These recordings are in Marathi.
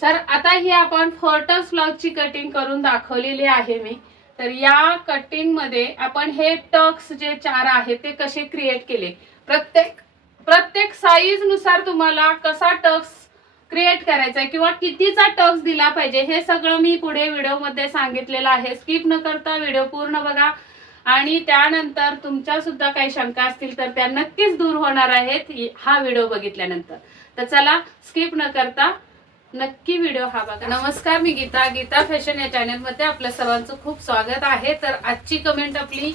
तर आता ही आपण 4 टक्स ब्लाउजची कटिंग करून दाखवलेली आहे मी। तर या कटिंग मध्ये आपण हे टक्स जे 4 आहेत ते कसे क्रिएट केले, प्रत्येक साईज नुसार तुम्हाला कसा टक्स क्रिएट करायचा आहे किंवा कितीचा टक्स दिला पाहिजे हे सगळं मी पुढे व्हिडिओ मध्ये सांगितलेलं आहे। स्किप न करता व्हिडिओ पूर्ण बघा आणि त्यानंतर तुमच्या सुद्धा काही शंका असतील तर त्या नक्कीच दूर होणार आहेत हा व्हिडिओ बघितल्यानंतर। तर चला स्किप न करता नक्की व्हिडिओ हा बघा। नमस्कार, मी गीता फॅशन या चॅनल मध्ये आपल्या सर्वांचं खूप स्वागत आहे। तर आजची कमेंट आपली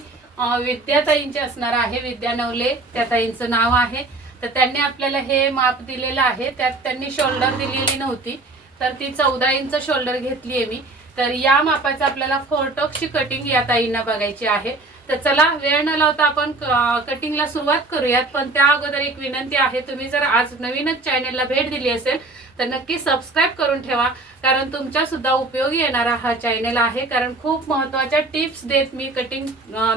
विद्याताईंची असणार आहे, विद्या नवले त्या ताईंचं नाव आहे। तर त्यांनी आपल्याला हे माप दिलेलं आहे, त्यात त्यांनी शोल्डर दिलेली नव्हती तर ती 14 इंच शोल्डर घेतली आहे मी। तर या मापाचा आपल्याला 4 टक्सची कटिंग या ताईंना बघायची आहे। तर चला वेळ न लावता आपण कटिंगला सुरुवात करूयात। पण त्या अगोदर एक विनंती आहे, तुम्ही जर आज नवीनच चॅनलला भेट दिली असेल तर नक्की सबस्क्राइब करून ठेवा, कारण तुमच्या सुद्धा उपयोगी येणारा हा चॅनल आहे। कारण खूप महत्त्वाच्या टिप्स देत मी कटिंग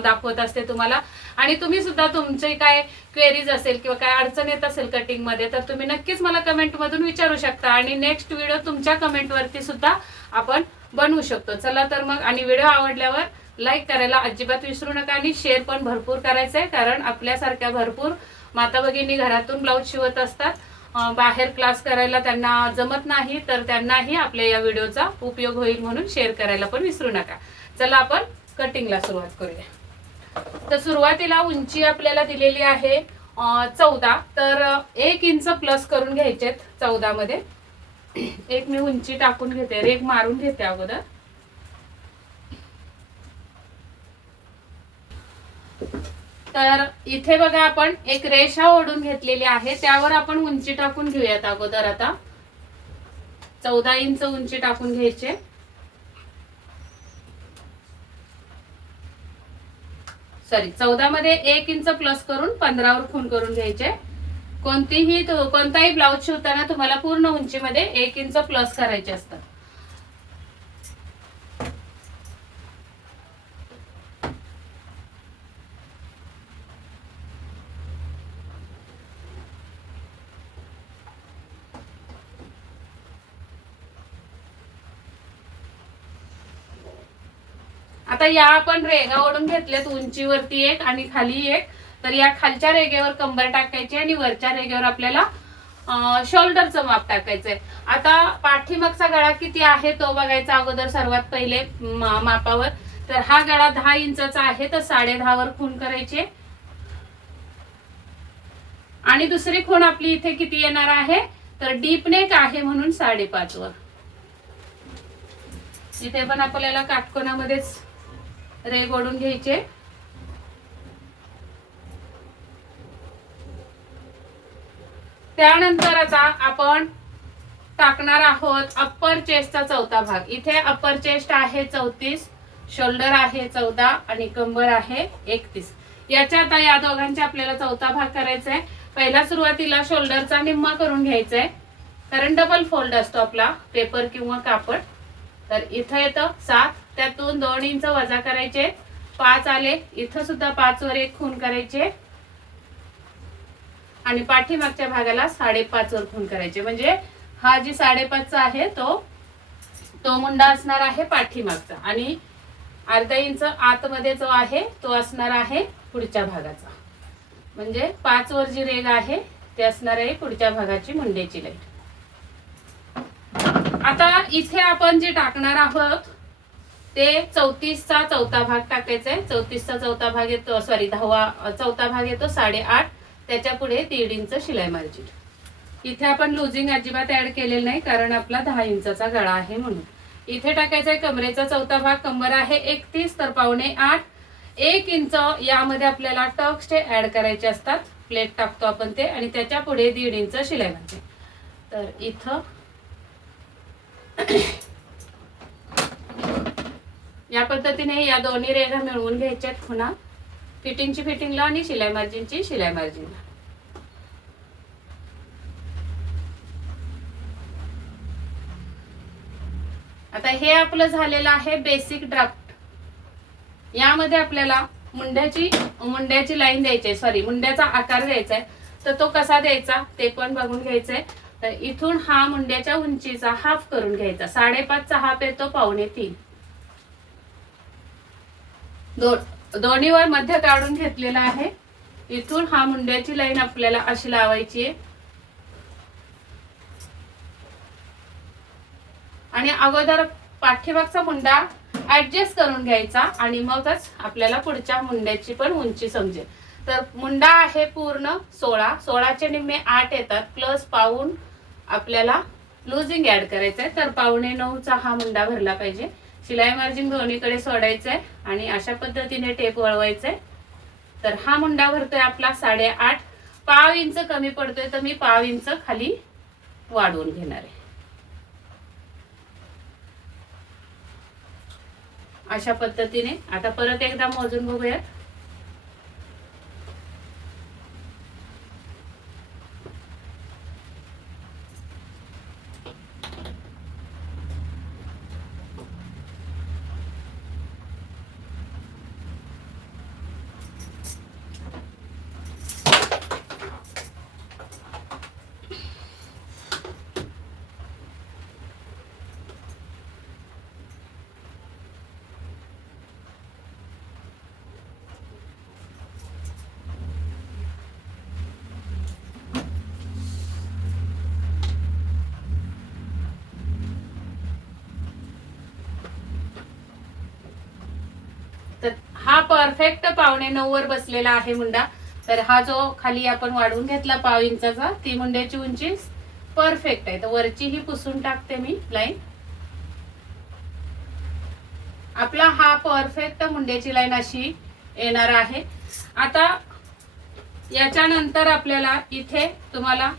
दाखवत असते तुम्हाला, आणि तुम्ही सुद्धा तुमचे काय क्वेरीज असेल किंवा काय अडचण येत असेल कटिंग मध्ये तर तुम्ही नक्कीच मला कमेंट मधून विचारू शकता आणि नेक्स्ट व्हिडिओ तुमच्या कमेंट वरती सुद्धा आपण बनवू शकतो। चला तर मग, आणि व्हिडिओ आवडल्यावर लाईक करायला अजिबात विसरू नका आणि शेअर पण भरपूर करायचं आहे, कारण आपल्यासारख्या भरपूर माता भगिनी घरातून ब्लाऊज शिवत असतात, बाहेर क्लास करायला त्यांना जमत नाही, तर त्यांनाही आपल्या या व्हिडिओचा उपयोग होईल म्हणून शेअर करायला पण विसरू नका। चला आपण कटिंगला सुरुवात करूया। तर सुरुवातीला उंची आपल्याला दिलेली आहे 14, तर 1 इंच प्लस करून घ्यायचे 14 मध्ये। एक मी उंची टाकून घेते, रेघ मारून घेते अगोदर। तर इथे बघा आपण एक रेषा ओढून घेतलेली आहे, त्यावर आपण उंची टाकून घेऊयात अगोदर। आता 14 इंच उंची टाकून घ्यायचे। सॉरी 14 मध्ये 1 इंच प्लस करून 15 वर खूण करून घ्यायचे। कोणताही ब्लाउज शिवताना तुम्हाला पूर्ण उंचीमध्ये 1 इंच प्लस करायचे असतात। आता या आपण रेघा ओढून घेतल्यात, उंचीवरती 1 आणि खाली 1। तर या खालच्या रेघेवर कंबर टाकायची आणि वरच्या रेघेवर आपल्याला शोल्डरचं माप टाकायचंय। आता पाठीमागचा गळा किती आहे तो बघायचा अगोदर सर्वात पहिले मापावर। तर हा गळा 10 इंचाचा आहे, तर 10.5 वर खूण करायचे आणि दुसरी खूण आपली इथे किती येणार आहे, तर डीप नेक आहे म्हणून 5.5 वर। इथे पण आपल्याला काटकोनामध्येच रेघ ओढून घ्यायचे। त्यानंतर आता आपण टाकणार आहोत अप्पर चेस्टचा चौथा भाग। इथे अप्पर चेस्ट आहे 34, शोल्डर आहे 14 आणि कंबर आहे 31। याच्या आता या दोघांचे आपल्याला चौथा भाग करायचा आहे। पहिला सुरुवातीला शोल्डरचा निम्मा करून घ्यायचा आहे, कारण डबल फोल्ड असतो आपला पेपर किंवा कापड। तर इथं येतं 7, त्यातून 2 इंच वजा करायचे, 5 आले। इथं सुद्धा 5 वर 1 खूण करायचे आणि पाठीमागच्या भागाला 5.5 वर खूण करायचे। म्हणजे हा जी 5.5 चा आहे तो मुंडा असणार आहे पाठीमागचा, आणि अर्धा इंच आतमध्ये जो आहे तो असणार आहे पुढच्या भागाचा। म्हणजे 5 वर जी रेघ आहे ते असणार आहे पुढच्या भागाची मुंड्याची लाईन। आता इथे आपण जे टाकणार आहोत ते 34 चा चौथा भाग टाकायचा आहे। 34 चा चौथा भाग येतो, सॉरी 10वा चौथा भाग येतो 8.5, त्याच्या पुढे 1.5 इंच शिलाई मार्जिन। इथे आपण लूजिंग अजिबात ऍड केलेलं नाही, कारण आपला 10 इंचाचा गळा आहे म्हणून। इथे टाकायचा आहे कमरेचा चौथा भाग, कंबर आहे 31, तर 7.25, 1 इंच यामध्ये आपल्याला टक्सचे ऍड करायचे असतात, प्लेट टाकतो आपण ते, आणि त्याच्या पुढे 1.5 इंच शिलाई मार्जिन। तर इथं या पद्धतीने या दोन्ही रेघा मिळवून घ्यायच्यात, पुन्हा फिटिंगची फिटिंगला आणि शिलाई मार्जिनची शिलाई मार्जिनला। आता हे आपलं झालेलं आहे बेसिक ड्राफ्ट। यामध्ये आपल्याला मुंड्याची लाईन द्यायची आहे, सॉरी मुंड्याचा आकार द्यायचा आहे। तर तो कसा द्यायचा ते पण बघून घ्यायचंय। तर इथून हा मुंड्याच्या उंचीचा हाफ करून घ्यायचा. 5.5चा हाफ येतो 2.25. दोन्हीवर मध्य काढून घेतलेला आहे. इथून हा मुंड्याची लाईन आपल्याला अशी लावायची आहे आणि अगोदर पाठीमागचा मुंडा ऍडजस्ट करून घ्यायचा आणि मगच आपल्याला पुढच्या मुंड्याची पण उंची समजेल. तर मुंडा आहे पूर्ण 16चे निम्मे 8 येतात, प्लस पाऊण आपल्याला लुजिंग ऍड करायचं आहे. तर 8.25चा हा मुंडा भरला पाहिजे. शिलाई मार्जिन दोन्हीकडे सोडायचं आहे आणि अशा पद्धतीने टेप वळवायचा आहे. तर हा मुंडा भरतोय आपला 8.5. पाव इंच कमी पडतोय तर मी पाव इंच खाली वाढवून घेणार आहे. अशा पद्धतीने आता परत एकदा मोजून बघूयात. तर हा परफेक्ट 8.25 वर बसलेला आहे मुंडा. तर हा जो खाली आपण वाढवून घेतला पाव इंचाचा, ती मुंड्याची उंची परफेक्ट आहे. तर वरची ही पुसून टाकते मी लाईन. आपला हा परफेक्ट मुंड्याची लाईन अशी येणार आहे. आता याच्यानंतर आपल्याला इथे तुम्हाला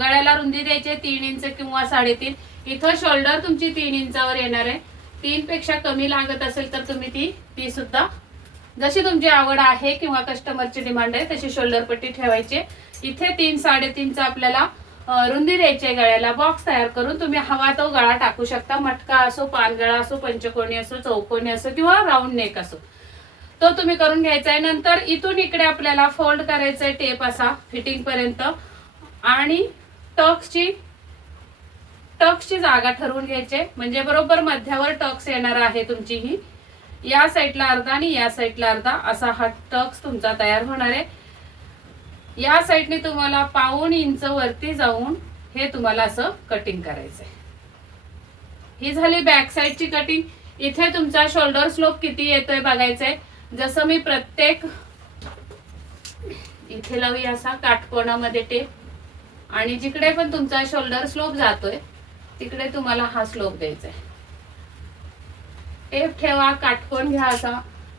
गळ्याला रुंदी द्यायची 3 इंच किंवा 3.5. इथं शोल्डर तुमची 3 इंचावर येणार आहे. 3 पेक्षा कमी लागत असेल तर तुम्ही ती सुद्धा जशी तुमची आवड आहे किंवा कस्टमरची डिमांड आहे तशी शोल्डर पट्टी ठेवायची. इथे 3-3.5चा आपल्याला रुंदी द्यायची आहे गळ्याला. बॉक्स तयार करून तुम्ही हवा तो गळा टाकू शकता. मटका असो, पानगळा असो, पंचकोणी असो, चौकोनी असो किंवा राऊंड नेक असो, तो तुम्ही करून घ्यायचा आहे. नंतर इथून इकडे आपल्याला फोल्ड करायचा टेप असा फिटिंग पर्यंत आणि टक्सची जागा ठरवून घ्यायचे. म्हणजे बरोबर मध्यावर टक्स येणार आहे तुमची ही. या साईडला अर्धा आणि या साईडला अर्धा असा हा टक्स तुमचा तयार होणार आहे. या साईडने तुम्हाला पाऊण इंच वरती जाऊन हे तुम्हाला असं कटिंग करायचंय. ही झाली बॅक साईडची कटिंग. इथे तुमचा शोल्डर स्लोप किती येतोय बघायचंय. जसं मी प्रत्येक इथे लावूया असा काटकोनामध्ये टेप आणि जिकडे पण तुमचा शोल्डर स्लोप जातोय तिकडे तुम्हाला हा स्लोप द्यायचा आहे. टेप ठेवा, काटकोन घ्या असा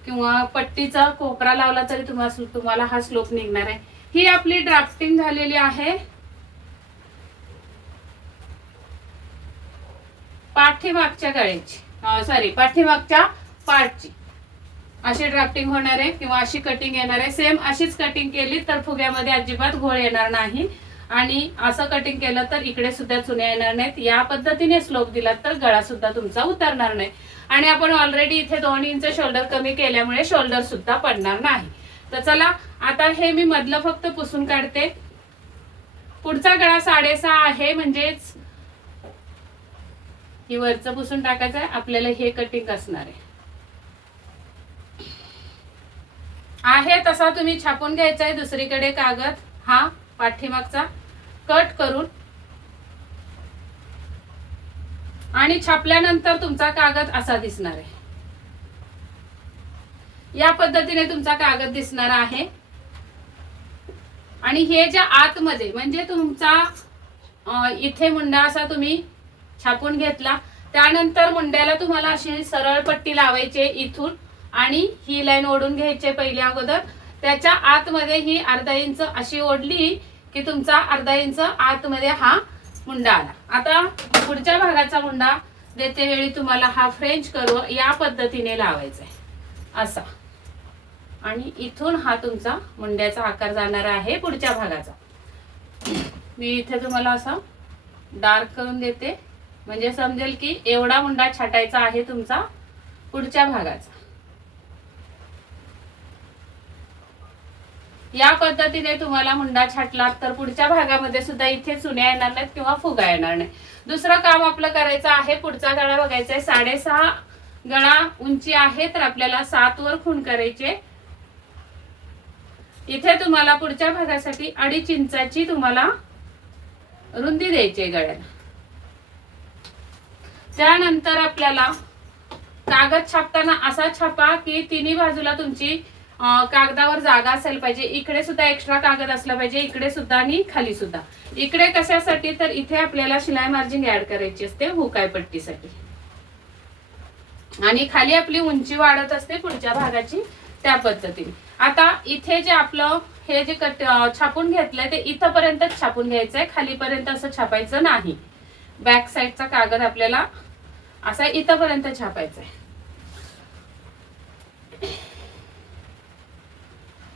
किंवा पट्टीचा कोपरा लावला तरी तुम्हाला हा स्लोप निघणार आहे. ही आपली ड्राफ्टिंग झालेली आहे. पाठीमागच्या गळ्याची पाठीमागच्या पार्टची अशी ड्राफ्टिंग होणार आहे किंवा अशी कटिंग येणार आहे. सेम अशीच कटिंग केली तर फुग्यामध्ये अजिबात घोळ येणार नाही आणि असं कटिंग केलं तर इकडे सुद्धा चुन्या येणार नाहीत. या पद्धतीने स्लोप दिला तर गळा सुद्धा तुमचा उतरणार नाही आणि आपण ऑलरेडी इथे 2 इंच शोल्डर कमी केल्यामुळे शोल्डर सुद्धा पडणार नाही. तर चला आता हे मी मधलं फक्त पुसून काढते. पुढचा गळा 6.5 आहे म्हणजेच ही वरचं पुसून टाकायचं आहे. आपल्याला हे कटिंग असणार आहे तसा तुम्ही छापून घ्यायचा आहे. दुसरीकडे कागद हा पाठीमागचा कट करून आणि छापल्यानंतर तुमचा कागद असा दिसणार आहे. या पद्धतीने तुमचा कागद दिसणार आहे आणि हे ज्या आतमध्ये म्हणजे तुमचा इथे मुंडा असा तुम्ही छापून घेतला त्यानंतर मुंड्याला तुम्हाला अशी सरळ पट्टी लावायची इथून आणि ही लाईन ओढून घ्यायची पहिल्या अगोदर. त्याच्या आतमध्ये ही अर्धा इंच अशी ओढली की तुमचा अर्धा इंच आतमध्ये हा मुंडा आला. आता पुढच्या भागाचा मुंडा देते वेळी तुम्हाला हा फ्रेंच कर्व या पद्धतीने लावायचा आहे असा आणि इथून हा तुमचा मुंड्याचा आकार जाणार आहे पुढच्या भागाचा. मी इथे तुम्हाला असा डार्क करून देते म्हणजे समजेल की एवढा मुंडा छाटायचा आहे तुमचा पुढच्या भागाचा. या पद्धतीने तुम्हाला मुंडा छाटला तर पुढच्या भागामध्ये सुद्धा इथे चुन्या येणार नाहीत किंवा फुगा येणार नाही. दुसरं काम आपलं करायचं आहे. पुढचा गळा बघायचा आहे. 6.5 गळा उंची आहे तर आपल्याला 7 वर खूण करायचे. इथे तुम्हाला पुढच्या भागासाठी 2.5 इंचाची तुम्हाला रुंदी द्यायची आहे गळ्याला. त्यानंतर आपल्याला कागद छापताना असा छापा की तिन्ही बाजूला तुमची कागदावर जागा असायला पाहिजे. इकडे सुद्धा एक्स्ट्रा कागद असला पाहिजे, इकडे सुद्धा आणि खाली सुद्धा. इकडे कशासाठी तर इथे आपल्याला शिलाई मार्जिन ऍड करायची असते हुकाय पट्टीसाठी, आणि खाली आपली उंची वाढत असते पुढच्या भागाची, त्या पद्धतीने. आता इथे जे आपलं हे जे छापून घेतलंय ते इथपर्यंतच छापून घ्यायचंय, खालीपर्यंत असं छापायचं नाही. बॅक साईडचा कागद आपल्याला असा इथपर्यंत छापायचा आहे.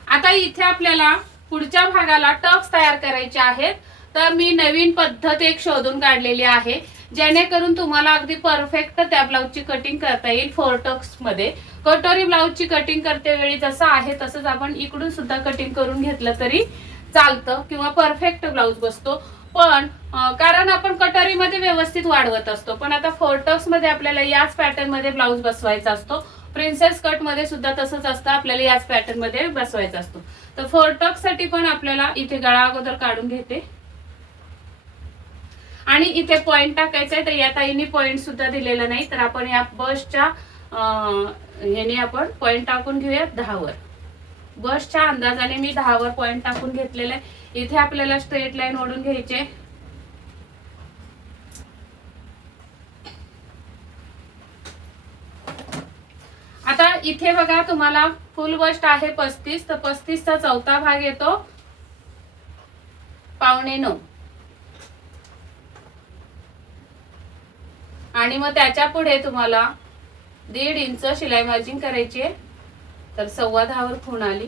आता इथे आपल्याला पुढच्या भागाला टक्स तयार करायचे आहेत. तर मी नवीन पद्धत एक शोधून काढलेली आहे जेणेकरून तुम्हाला अगदी परफेक्ट त्या ब्लाऊजची कटिंग करता येईल. 4 टक्स मध्ये कटोरी ब्लाऊजची कटिंग करते वेळी जसं आहे तसंच आपण इकडून सुद्धा कटिंग करून घेतलं तरी चालतं किंवा परफेक्ट ब्लाऊज बसतो. पण कारण आपण कटोरीमध्ये व्यवस्थित वाढवत असतो, पण आता 4 टक्स मध्ये आपल्याला याच पॅटर्न मध्ये ब्लाऊज बसवायचा असतो. प्रिन्सेस कट मध्ये सुद्धा तसंच असतं, आपल्याला याच पॅटर्न मध्ये बसवायचा असतो. तर 4 टक्स साठी पण आपल्याला इथे गळा अगोदर काढून घेते आणि इथे पॉइंट टाकायचा आहे. तर या ताईंनी पॉइंट सुद्धा दिलेला नाही, तर आपण या बसच्या ह्याने आपण पॉइंट टाकून घेऊया 10 वर. बसच्या अंदाजाने मी 10 वर पॉइंट टाकून घेतलेला आहे. इथे आपल्याला स्ट्रेट लाईन ओढून घ्यायचे. आता इथे बघा तुम्हाला फुल बस्ट आहे 35, तर 35 चा चौथा भाग येतो 8.25, आणि मग त्याच्या पुढे तुम्हाला 1.5 इंच शिलाई मार्जिन करायची आहे. तर 10.15 वर खूण आली.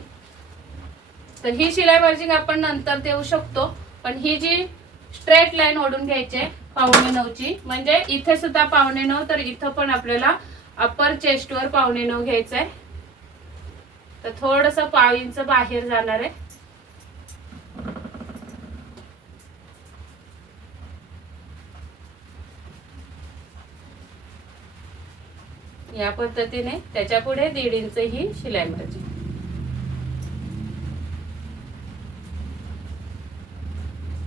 तर ही शिलाई मार्जिन आपण नंतर देऊ शकतो, पण ही जी स्ट्रेट लाईन ओढून घ्यायची 9.25 ची, म्हणजे इथे सुद्धा 9.25, तर इथं पण आपल्याला अप्पर चेस्ट वर 9.25 घ्यायचंय. तर थोडस 0.5 इंच बाहेर जाणार आहे. या पद्धतीने त्याच्या पुढे 1.5 इंच ही शिलाई मार्जिन.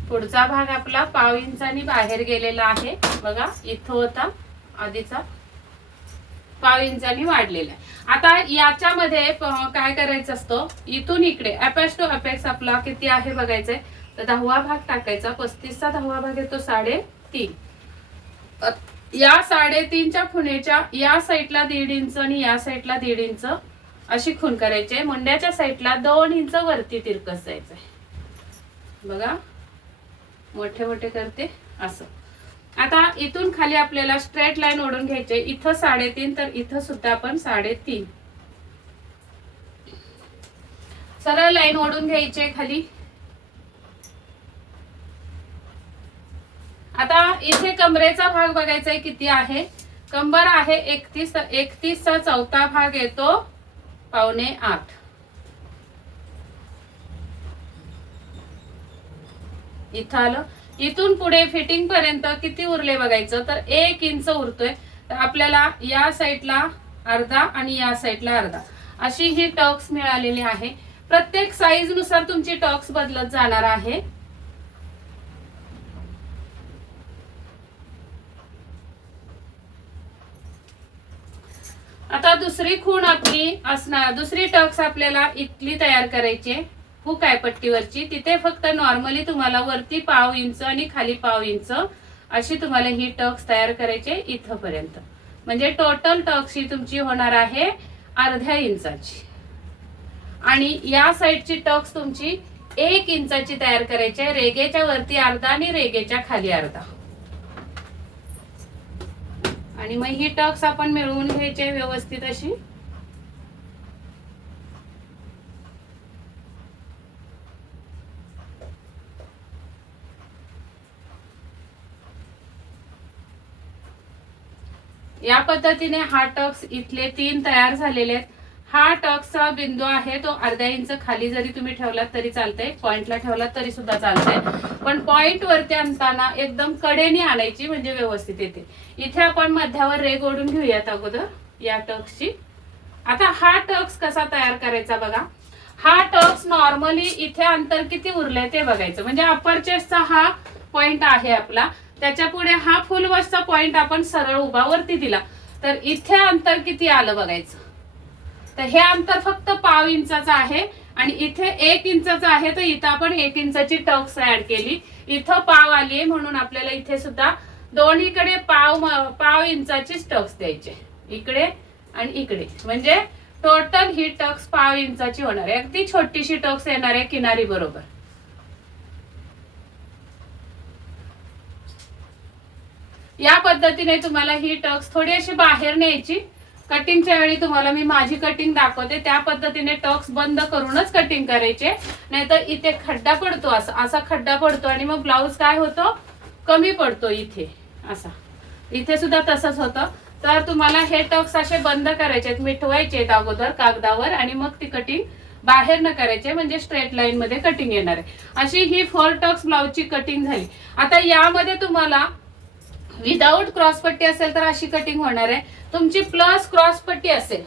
पुढचा भाग आपला 0.5 इंचानी बाहेर गेलेला आहे. बघा इथं होता आधीचा, 0.5 इंचानी वाढलेला आहे. आता याच्यामध्ये काय करायचं असतं, इथून इकडे अपेक्स टू अपेक्स आपला किती आहे बघायचंय. तर 10वा भाग टाकायचा. 35 चा 10वा भाग येतो 3.5. या 3.5च्या खुणेच्या या साईडला 1.5 इंच आणि या साईडला 1.5 इंच अशी खूण करायची. मुंड्याच्या साईडला 2 इंच वरती तिरकस जायचंय. बघा मोठे मोठे करते असं. आता इथून खाली आपल्याला स्ट्रेट लाईन ओढून घ्यायचे. इथं 3.5, तर इथं सुद्धा आपण 3.5 सरळ लाईन ओढून घ्यायचे खाली. आता इथे कमरेचा भाग बघायचा आहे किती आहे. कंबर आहे 31. 31 चा चौथा भाग येतो 7.25. इथं आलं. इथून पुढे फिटिंग पर्यंत किती उरले बघायचं, तर 1 इंच उरतोय. तर आपल्याला या साईडला अर्धा आणि या साईडला अर्धा अशी ही टक्स मिळालेली आहे. प्रत्येक साईज नुसार तुमची टक्स बदलत जाणार आहे. आता दुसरी खूण आपली असणार, दुसरी टक्स आपल्याला इथली तयार करायची हुक आहे पट्टीवरची. तिथे फक्त नॉर्मली तुम्हाला वरती 0.5 इंच आणि खाली 0.5 इंच अशी तुम्हाला ही टक्स तयार करायची इथपर्यंत. म्हणजे टोटल टक्स ही तुमची होणार आहे अर्ध्या इंचाची, आणि या साईडची टक्स तुमची 1 इंचाची तयार करायची आहे. रेगेच्या वरती अर्धा आणि रेगेच्या खाली अर्धा, आणि मग ही टक्स आपण मिळवून घ्यायचे व्यवस्थित अशी. या पद्धतीने हा टक्स इथले 3 तयार झालेले आहेत. हा टक्सचा बिंदू आहे तो अर्धा इंच खाली जरी तुम्ही ठेवलात तरी चालतंय, पॉइंटला ठेवलात तरी सुद्धा चालतंय, पण पॉइंट वरती आणताना एकदम कडेने आणायची म्हणजे व्यवस्थित येते. इथे आपण मध्यावर रेघ ओढून घेऊयात अगोदर या टक्सची. आता हा टक्स कसा तयार करायचा बघा. हा टक्स नॉर्मली इथे अंतर किती उरलंय ते बघायचं. म्हणजे अपर चेस्टचा हा पॉइंट आहे आपला, त्याच्या पुढे हा फुल बसचा पॉइंट आपण सरळ उभा वरती दिला, तर इथे अंतर किती आलं बघायचं. तर हे अंतर फक्त पाव इंचाचं आहे आणि इथे 1 इंचाचं आहे, तर इथं आपण 1 इंचाची टक्स ऍड केली. इथं पाव आली म्हणून आपल्याला इथे सुद्धा दोन्हीकडे पाव इंचाची टक्स द्यायचे, इकडे आणि इकडे. म्हणजे टोटल ही टक्स पाव इंचाची होणार आहे. अगदी छोटीशी टक्स येणार आहे किनारी बरोबर. या पद्धतीने तुम्हाला ही टक्स थोडी अशी बाहेर न्यायची. कटिंगच्या वेळी तुम्हाला मी माझी कटिंग दाखवते त्या पद्धतीने टक्स बंद करूनच कटिंग करायचे, नाहीतर इथे खड्डा पडतो, असा खड्डा पडतो आणि मग ब्लाऊज काय होतो, कमी पडतो इथे असा. इथे सुद्धा तसंच होतं. तर तुम्हाला हे टक्स असे बंद करायचे, मिटवायचे अगोदर कागदावर आणि मग ती कटिंग बाहेर न करायचे, म्हणजे स्ट्रेट लाईन मध्ये कटिंग येणार आहे. अशी ही 4 टक्स ब्लाऊजची कटिंग झाली. आता यामध्ये तुम्हाला विदाऊट क्रॉस पट्टी असेल तर अशी कटिंग होणार आहे. तुमची प्लस क्रॉस पट्टी असेल,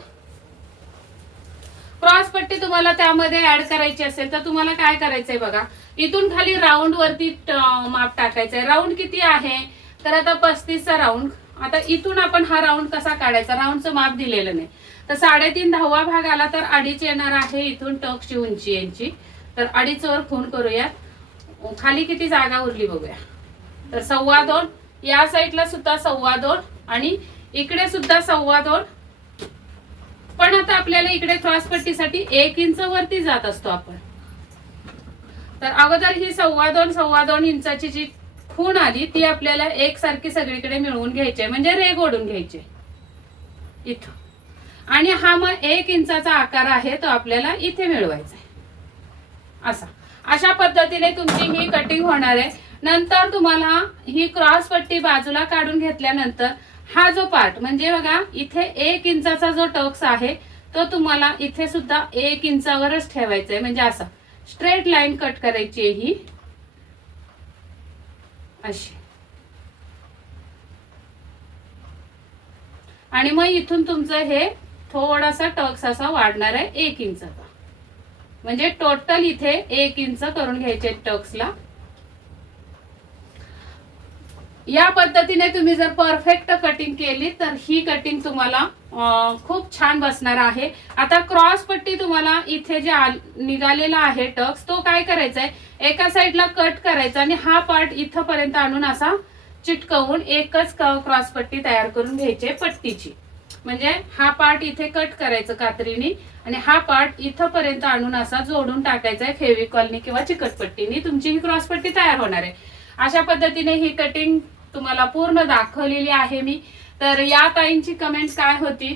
क्रॉस पट्टी तुम्हाला त्यामध्ये ऍड करायची असेल तर तुम्हाला काय करायचंय बघा. इथून खाली राऊंड वरती माप टाकायचंय. राऊंड किती आहे तर आता 35चा राऊंड. आता इथून आपण हा राऊंड कसा काढायचा, राऊंडचं माप दिलेलं नाही, तर 3.5 10वा भाग आला तर 2.5 येणार आहे इथून टक्सची उंची यांची. तर 2.5 वर खूण करूया. खाली किती जागा उरली बघूया. तर 2.25. या साईडला सुद्धा 2.25 आणि इकडे सुद्धा 2.25. पण आता आपल्याला इकडे क्रॉस पट्टीसाठी 1 इंच वरती जात असतो आपण. तर अगोदर ही 2.25 इंचाची जी खूण आली ती आपल्याला एकसारखी सगळीकडे मिळवून घ्यायची, म्हणजे रेघ ओढून घ्यायचे इथं. आणि हा मग 1 इंचाचा आकार आहे तो आपल्याला इथे मिळवायचा आहे. अशा पद्धतीने तुमची ही कटिंग होणार आहे. नंतर तुम्हाला ही क्रॉस पट्टी बाजूला काढून घेतल्यानंतर हा जो पार्ट म्हणजे बघा इथे 1 इंचाचा जो टक्स आहे तो तुम्हाला इथे सुद्धा 1 इंचावरच ठेवायचा आहे. म्हणजे असा स्ट्रेट लाईन कट करायची आहे ही अशी. आणि मग इथून तुमचं हे थोडासा टक्स असा वाढणार आहे 1 इंचाचा. म्हणजे टोटल इथे 1 इंच करून घ्यायचे टक्सला. या पद्धतीने तुम्ही जर परफेक्ट कटिंग केली तर ही कटिंग तुम्हाला खूप छान बसणार आहे. आता क्रॉस पट्टी तुम्हाला इथे जे निघालेला आहे टक्स तो काय करायचा आहे, एका साईडला कट करायचा आणि हा पार्ट इथं पर्यंत आणून असा चिटकवून एकच क्रॉस पट्टी तयार करून घ्यायची पट्टीची. म्हणजे हा पार्ट इथे कट करायचं कात्रीने आणि हा पार्ट इथं पर्यंत आणून असा जोडून टाकायचा आहे फेविकॉलनी किंवा चिकटपट्टीने. तुमची ही क्रॉस पट्टी तयार होणार आहे. अशा पद्धतीने ही कटिंग तुम्हाला पूर्ण दाखवलेली आहे मी. तर या ताईंची कमेंट काय होती,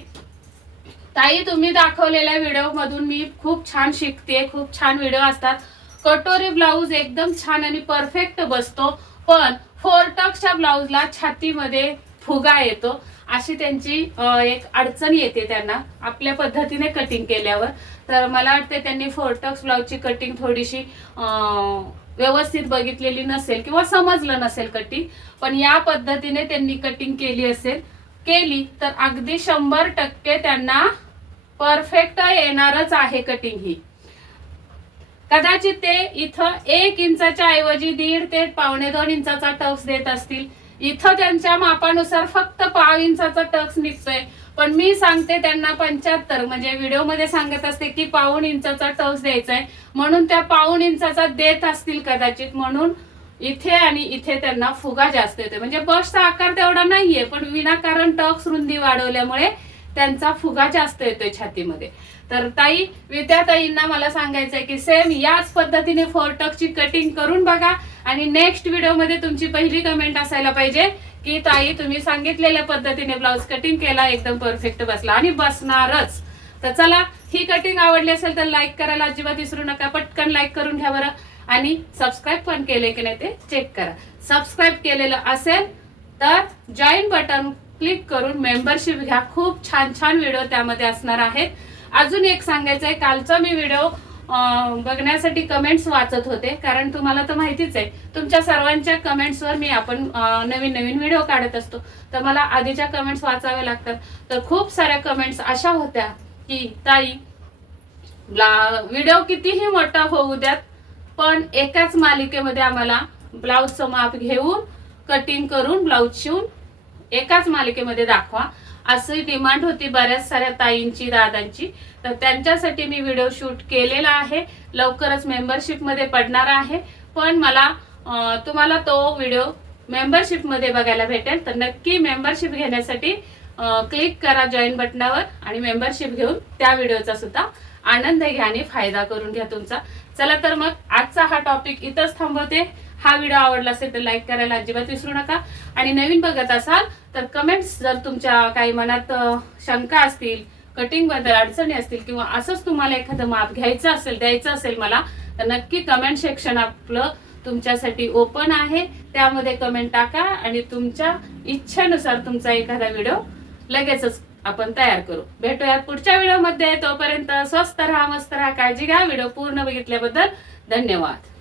ताई तुम्ही दाखवलेल्या व्हिडिओ मधून मी खूप छान शिकते, खूप छान व्हिडिओ असतात, कटोरी ब्लाऊज एकदम छान आणि परफेक्ट बसतो, पण 4 टक्सच्या ब्लाऊजला छातीमध्ये फुगा येतो, अशी त्यांची एक अडचण येते त्यांना आपल्या पद्धतीने कटिंग केल्यावर. तर मला वाटते त्यांनी 4 टक्स ब्लाऊजची कटिंग थोडीशी व्यवस्थित बघितलेली नसेल किंवा समजलं नसेल कटिंग. पण या पद्धतीने त्यांनी कटिंग केली तर अगदी 100% त्यांना परफेक्ट येणारच आहे कटिंग ही. कदाचित ते इथं 1 इंचाच्या ऐवजी 1.5 ते 1.25 इंचाचा टक्स देत असतील. इथं त्यांच्या मापानुसार फक्त 1/2 इंचाचा टक्स निघतोय, पण मी सांगते त्यांना 75, म्हणजे व्हिडिओ मध्ये सांगत असते की 1/2 इंचाचा टक्स द्यायचा आहे, म्हणून त्या 1/2 इंचाचा देत असतील कदाचित, म्हणून इथे आणि इथे त्यांना फुगा जास्त येतो. म्हणजे बसचा आकार तेवढा नाहीये, पण विनाकारण टक्स रुंदी वाढवल्यामुळे त्यांचा फुगा जास्त येतोय छातीमध्ये. तर ताई विद्याताईंना मला सांगायचंय की सेम याच पद्धतीने 4 टक्सची कटिंग करून बघा आणि नेक्स्ट व्हिडिओ मध्ये तुमची पहिली कमेंट असायला पाहिजे की ताई तुम्ही सांगितलेल्या पद्धतीने ब्लाऊज कटिंग केला, एकदम परफेक्ट बसला, आणि बसणारच. तर चला, ही कटिंग आवडली असेल तर लाईक करायला अजिबात विसरू नका. पटकन लाईक करून घ्या बरं. आणि सबस्क्राईब पण केले की नाही ते चेक करा. सबस्क्राईब केलेलं असेल तर जॉईन बटन क्लिक करून मेंबरशिप घ्या. खूप छान छान व्हिडिओ त्यामध्ये असणार आहेत. अजून एक सांगायचं आहे, कालचा मी व्हिडिओ बघण्यासाठी कमेंट्स वाचत होते, कारण तुम्हाला तर माहितीच आहे तुमच्या सर्वांच्या कमेंट्सवर मी आपण नवीन नवीन व्हिडिओ काढत असतो, तर मला आधीच्या कमेंट्स वाचाव्या लागतात. तर खूप साऱ्या कमेंट्स अशा होत्या की ताई व्हिडिओ कितीही मोठा होऊ द्यात, पण एकाच मालिकेमध्ये आम्हाला ब्लाऊजचं माप घेऊन कटिंग करून ब्लाऊज शिवून एकाच मालिकेमध्ये दाखवा, अशी डिमांड होती बऱ्याच साऱ्या ताईंची, दादांची. तर त्यांच्यासाठी मी व्हिडिओ शूट केलेला आहे, लवकरच मेंबरशिप मध्ये पडणार आहे. पण मला तुम्हाला तो व्हिडिओ मेंबरशिप मध्ये बघायला भेटेल, तर नक्की मेंबरशिप घेण्यासाठी क्लिक करा जॉईन बटनावर आणि मेंबरशिप घेऊन त्या व्हिडिओचा सुद्धा आनंद घ्या आणि फायदा करून घ्या तुमचा. चला तर मग आजचा हा टॉपिक इथंच थांबवते. हा व्हिडिओ आवडला असेल तर लाईक करायला अजिबात विसरू नका, आणि नवीन बघत असाल तर कमेंट्स, जर तुमच्या काही मनात शंका असतील, कटिंग बद्दल अडचणी असतील, किंवा असंच तुम्हाला एखादं माप घ्यायचं असेल, द्यायचं असेल मला, तर नक्की कमेंट सेक्शन आपलं तुमच्यासाठी ओपन आहे, त्यामध्ये कमेंट टाका आणि तुमच्या इच्छेनुसार तुमचा एखादा व्हिडिओ लगेचच आपण तयार करू. भेटूयात पुढच्या व्हिडिओमध्ये. तोपर्यंत स्वस्त राहा, मस्त राहा, काळजी घ्या. व्हिडिओ पूर्ण बघितल्याबद्दल धन्यवाद.